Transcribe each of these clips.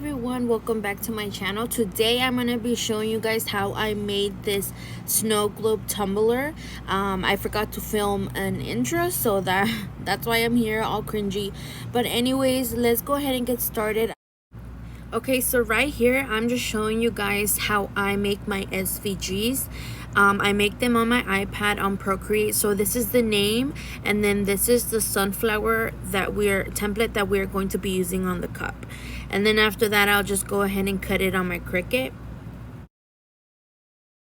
Everyone, welcome back to my channel. Today I'm going to be showing you guys how I made this snow globe tumbler. I forgot to film an intro, so that's why I'm here all cringy. But anyways, let's go ahead and get started. Okay, so right here I'm just showing you guys how I make my SVGs. I make them on my iPad on Procreate. So this is the name, and then this is the sunflower template that we're going to be using on the cup. And then after that, I'll just go ahead and cut it on my Cricut.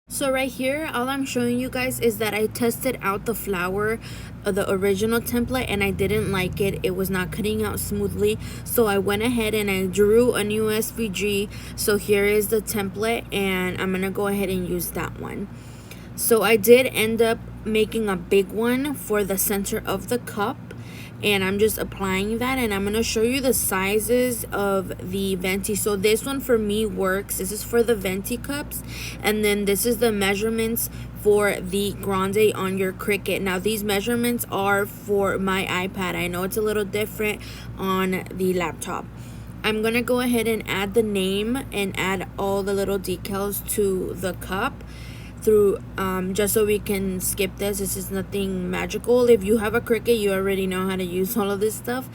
So right here, all I'm showing you guys is that I tested out the flower, the original template, and I didn't like it. It was not cutting out smoothly. So I went ahead and I drew a new SVG. So here is the template, and I'm gonna go ahead and use that one. So I did end up making a big one for the center of the cup, and I'm just applying that, and I'm going to show you the sizes of the venti. So this one for me works. This is for the venti cups, and then this is the measurements for the grande on your Cricut. Now these measurements are for my iPad. I know it's a little different on the laptop. I'm gonna go ahead and add the name and add all the little decals to the cup through just so we can skip this. This is nothing magical. If you have a Cricut, you already know how to use all of this stuff.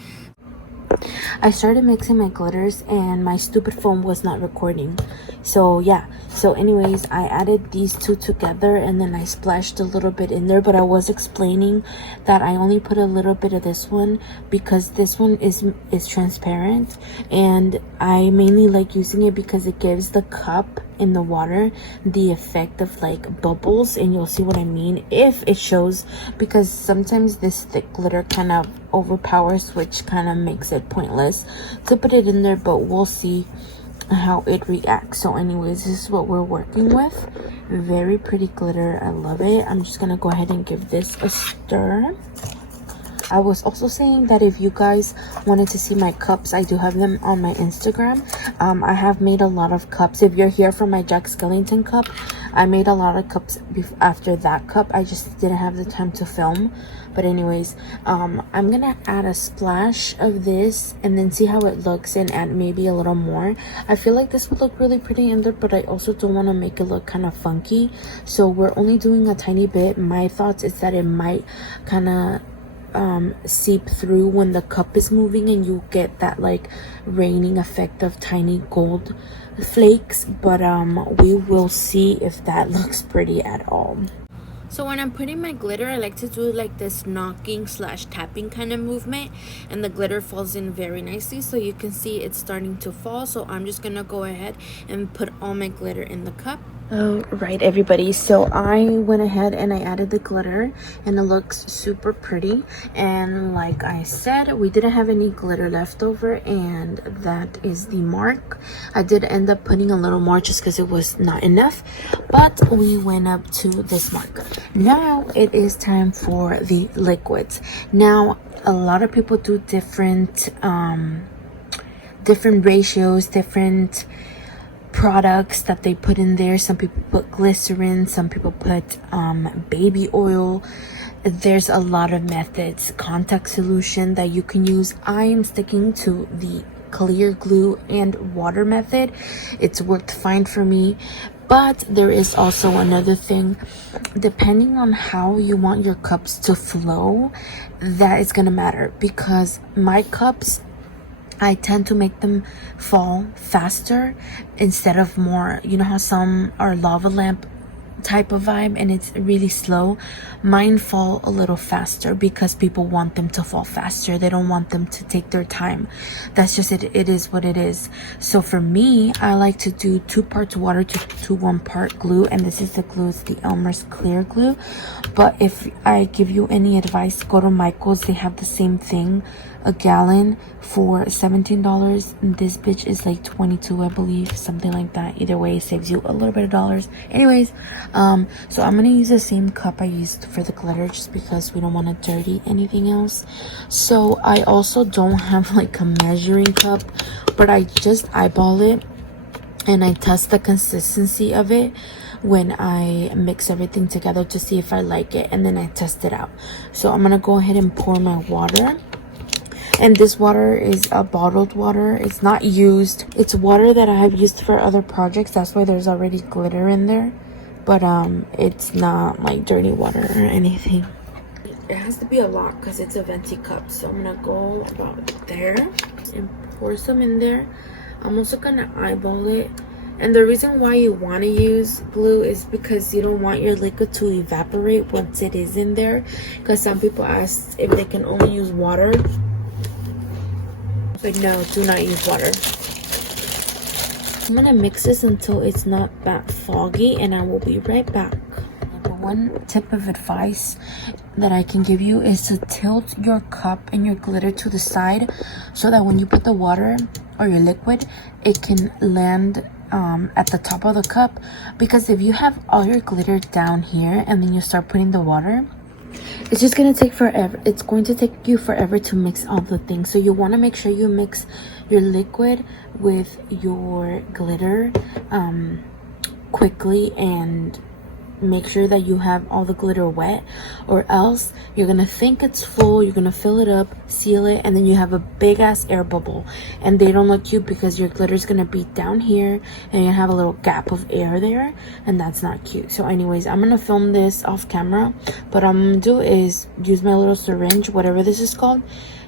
I started mixing my glitters and my stupid phone was not recording. So yeah, so anyways, I added these two together and then I splashed a little bit in there, but I was explaining that I only put a little bit of this one because this one is transparent, and I mainly like using it because it gives the cup in the water the effect of like bubbles, and you'll see what I mean if it shows, because sometimes this thick glitter kind of overpowers, which kind of makes it pointless to put it in there, but we'll see how it reacts. So anyways, this is what we're working with. Very pretty glitter. I love it. I'm just gonna go ahead and give this a stir. I was also saying that if you guys wanted to see my cups, I do have them on my Instagram. I have made a lot of cups. If you're here for my Jack Skellington cup, I made a lot of cups after that cup. I just didn't have the time to film. But anyways, I'm gonna add a splash of this and then see how it looks and add maybe a little more. I feel like this would look really pretty in there, but I also don't want to make it look kind of funky. So we're only doing a tiny bit. My thoughts is that it might kind of seep through when the cup is moving, and you get that like raining effect of tiny gold flakes, but we will see if that looks pretty at all. So when I'm putting my glitter, I like to do like this knocking / tapping kind of movement, and the glitter falls in very nicely. So you can see it's starting to fall. So I'm just gonna go ahead and put all my glitter in the cup. All right, everybody, so I went ahead and I added the glitter, and it looks super pretty. And like I said, we didn't have any glitter left over, and that is the mark. I did end up putting a little more just because it was not enough, but we went up to this mark. Now it is time for the liquids. Now a lot of people do different ratios, different products that they put in there. Some people put glycerin, some people put baby oil. There's a lot of methods. Contact solution that you can use. I am sticking to the clear glue and water method. It's worked fine for me. But there is also another thing. Depending on how you want your cups to flow, that is gonna matter, because my cups, I tend to make them fall faster instead of more. You know how some are lava lamp type of vibe and it's really slow? Mine fall a little faster because people want them to fall faster. They don't want them to take their time. That's just it. It is what it is. So for me, I like to do 2 parts water to 1 part glue, and this is the glue. It's the Elmer's clear glue. But if I give you any advice, go to Michael's. They have the same thing, a gallon for $17, and this bitch is like 22, I believe, something like that. Either way, it saves you a little bit of dollars. Anyways, so I'm gonna use the same cup I used for the glitter just because we don't want to dirty anything else. So I also don't have like a measuring cup, but I just eyeball it and I test the consistency of it when I mix everything together to see if I like it, and then I test it out. So I'm gonna go ahead and pour my water. And this water is a bottled water. It's not used. It's water that I have used for other projects. That's why there's already glitter in there. But it's not like dirty water or anything. It has to be a lot because it's a venti cup. So I'm gonna go about there and pour some in there. I'm also gonna eyeball it. And the reason why you want to use glue is because you don't want your liquid to evaporate once it is in there. Because some people ask if they can only use water. But no, do not use water. I'm gonna mix this until it's not that foggy, and I will be right back. One tip of advice that I can give you is to tilt your cup and your glitter to the side so that when you put the water or your liquid, it can land at the top of the cup. Because if you have all your glitter down here and then you start putting the water, it's just gonna take forever. It's going to take you forever to mix all the things. So you want to make sure you mix your liquid with your glitter quickly, and make sure that you have all the glitter wet, or else you're gonna think it's full, you're gonna fill it up, seal it, and then you have a big ass air bubble, and they don't look cute because your glitter is gonna be down here and you have a little gap of air there, and that's not cute. So anyways, I'm gonna film this off camera, but what I'm gonna do is use my little syringe, whatever this is called,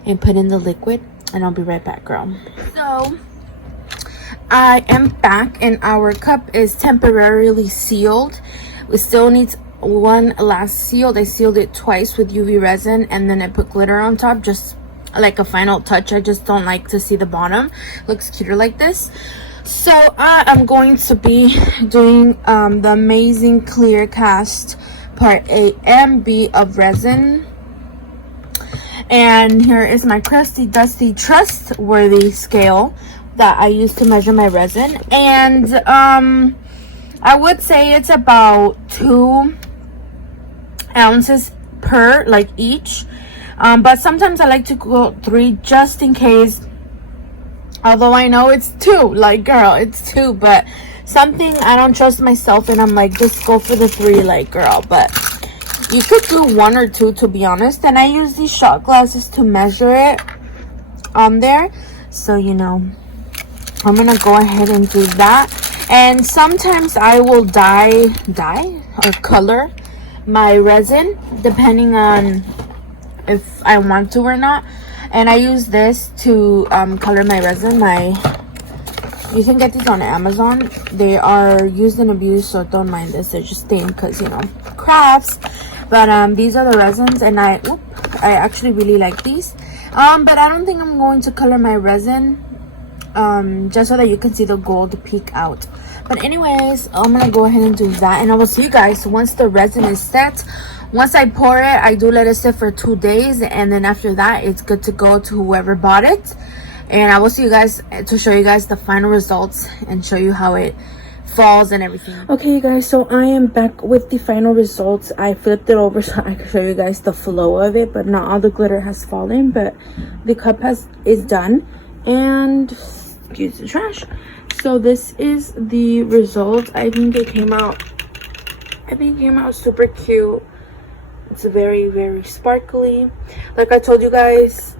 and put in the liquid, and I'll be right back, girl. So I am back, and our cup is temporarily sealed. It still needs one last seal. I sealed it twice with UV resin, and then I put glitter on top, just like a final touch. I just don't like to see the bottom. Looks cuter like this. So I'm going to be doing the amazing clear cast part A and B of resin. And here is my crusty, dusty, trustworthy scale that I use to measure my resin. And I would say it's about 2 ounces per, like, each. But sometimes I like to go 3 just in case. Although I know it's 2, like, girl, it's 2. But something I don't trust myself, and I'm like, just go for the 3, like, girl. But you could do 1 or 2, to be honest. And I use these shot glasses to measure it on there. So, you know, I'm gonna go ahead and do that. And sometimes I will dye or color my resin depending on if I want to or not. And I use this to color my resin. You can get these on Amazon. They are used and abused, so don't mind this. They're just stained because, you know, crafts. But these are the resins, and I actually really like these. But I don't think I'm going to color my resin just so that you can see the gold peek out. But anyways, I'm gonna go ahead and do that, and I will see you guys once the resin is set. Once I pour it, I do let it sit for 2 days, and then after that it's good to go to whoever bought it. And I will see you guys to show you guys the final results and show you how it falls and everything. Okay, you guys, so I am back with the final results. I flipped it over so I can show you guys the flow of it, but not all the glitter has fallen. But the cup is done, and excuse the trash. So this is the result. I think it came out super cute. It's very, very sparkly. Like I told you guys,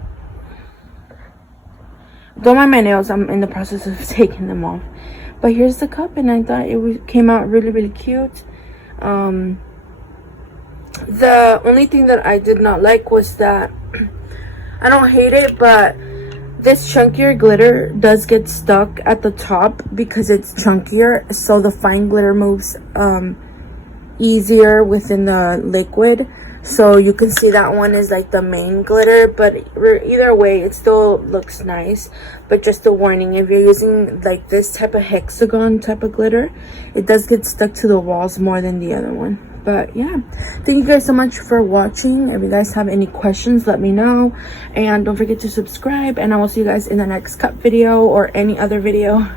don't mind my nails, I'm in the process of taking them off. But here's the cup, and I thought came out really, really cute. The only thing that I did not like was that I don't hate it, but this chunkier glitter does get stuck at the top because it's chunkier, so the fine glitter moves easier within the liquid. So you can see that one is like the main glitter, but either way it still looks nice. But just a warning, if you're using like this type of hexagon type of glitter, it does get stuck to the walls more than the other one. But yeah, thank you guys so much for watching. If you guys have any questions, let me know, and don't forget to subscribe, and I will see you guys in the next cup video or any other video.